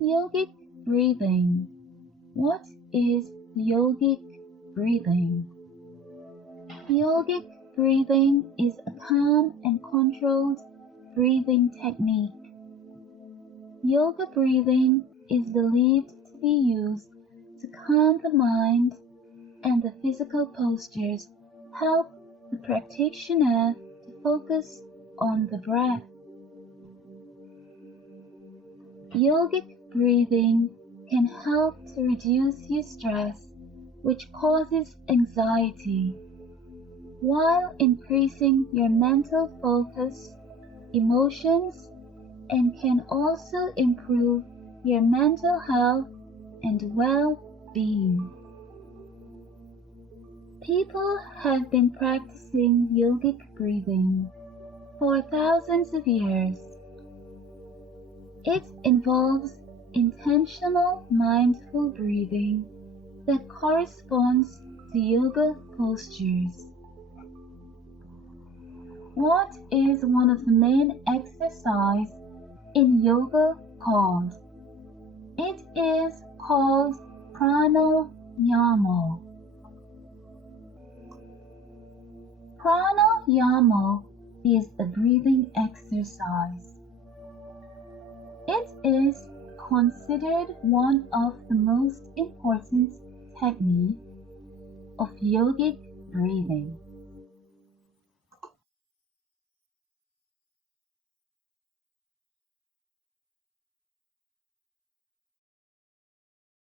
Yogic breathing. What is yogic breathing? Yogic breathing is a calm and controlled breathing technique. Yoga breathing is believed to be used to calm the mind, and the physical postures help the practitioner to focus on the breath. Yogic breathing can help to reduce your stress, which causes anxiety, while increasing your mental focus, emotions, and can also improve your mental health and well-being. People have been practicing yogic breathing for thousands of years. It involves intentional mindful breathing that corresponds to yoga postures. What is one of the main exercises in yoga called? It is called pranayama. Pranayama is a breathing exercise. It is considered one of the most important techniques of yogic breathing.